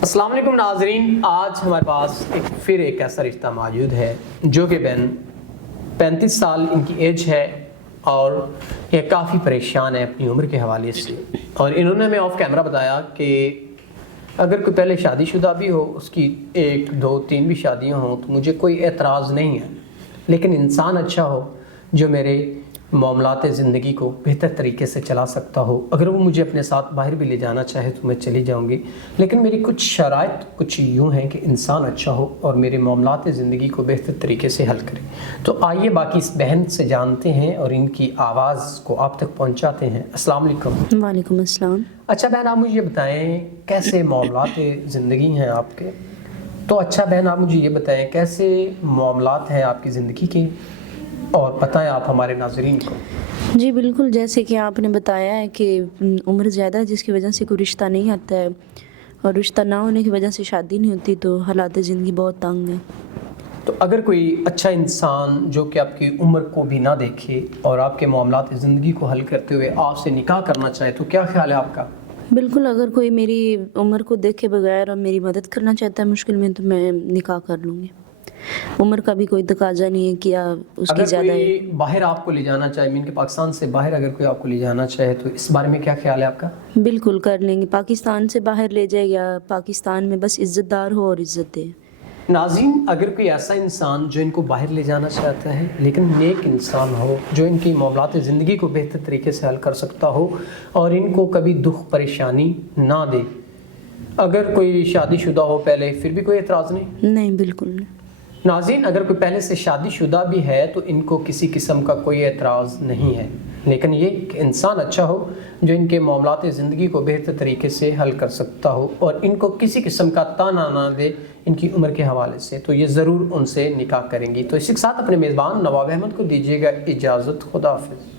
السلام علیکم ناظرین، آج ہمارے پاس پھر ایک ایسا رشتہ موجود ہے جو کہ بہن 35 سال ان کی ایج ہے اور یہ کافی پریشان ہے اپنی عمر کے حوالے سے، اور انہوں نے ہمیں آف کیمرہ بتایا کہ اگر کوئی پہلے شادی شدہ بھی ہو، اس کی 1 2 3 بھی شادیاں ہوں تو مجھے کوئی اعتراض نہیں ہے، لیکن انسان اچھا ہو جو میرے معاملات زندگی کو بہتر طریقے سے چلا سکتا ہو۔ اگر وہ مجھے اپنے ساتھ باہر بھی لے جانا چاہے تو میں چلی جاؤں گی، لیکن میری کچھ شرائط کچھ یوں ہیں کہ انسان اچھا ہو اور میرے معاملات زندگی کو بہتر طریقے سے حل کرے۔ تو آئیے باقی اس بہن سے جانتے ہیں اور ان کی آواز کو آپ تک پہنچاتے ہیں۔ السلام علیکم۔ وعلیکم السلام۔ اچھا بہن، آپ مجھے یہ بتائیں کیسے معاملات زندگی ہیں آپ کے؟ تو اچھا بہن، آپ مجھے یہ بتائیں کیسے معاملات ہیں آپ کی زندگی کے، اور بتائیں آپ ہمارے ناظرین کو۔ جی بالکل، جیسے کہ آپ نے بتایا ہے کہ عمر زیادہ ہے جس کی وجہ سے کوئی رشتہ نہیں آتا ہے، اور رشتہ نہ ہونے کی وجہ سے شادی نہیں ہوتی، تو حالات زندگی بہت تنگ ہیں۔ تو اگر کوئی اچھا انسان جو کہ آپ کی عمر کو بھی نہ دیکھے اور آپ کے معاملات زندگی کو حل کرتے ہوئے آپ سے نکاح کرنا چاہے تو کیا خیال ہے آپ کا؟ بالکل، اگر کوئی میری عمر کو دیکھے بغیر اور میری مدد کرنا چاہتا ہے مشکل میں، تو میں نکاح کر لوں گی۔ عمر کا بھی کوئی تقاضا نہیں ہے کہ اس کی اگر زیادہ ہے۔ کوئی باہر آپ کو لے جانا چاہے، مین کے پاکستان سے باہر اگر کوئی آپ کو لے جانا چاہے تو اس بارے میں کیا خیال ہے آپ کا؟ بالکل کر لیں گے، پاکستان سے باہر لے جائے یا پاکستان میں بس عزت دار ہو اور عزت دے۔ ناظرین، اگر کوئی ایسا انسان جو ان کو باہر لے جانا چاہتا ہے لیکن نیک انسان ہو، جو ان کی معاملات زندگی کو بہتر طریقے سے حل کر سکتا ہو اور ان کو کبھی دکھ پریشانی نہ دے، اگر کوئی شادی شدہ ہو پہلے، پھر بھی کوئی اعتراض نہیں؟ نہیں، بالکل نہیں۔ ناظرین، اگر کوئی پہلے سے شادی شدہ بھی ہے تو ان کو کسی قسم کا کوئی اعتراض نہیں ہے، لیکن یہ کہ انسان اچھا ہو جو ان کے معاملات زندگی کو بہتر طریقے سے حل کر سکتا ہو اور ان کو کسی قسم کا تانا نہ دے ان کی عمر کے حوالے سے، تو یہ ضرور ان سے نکاح کریں گی۔ تو اسی کے ساتھ اپنے میزبان نواب احمد کو دیجیے گا اجازت۔ خدا حافظ۔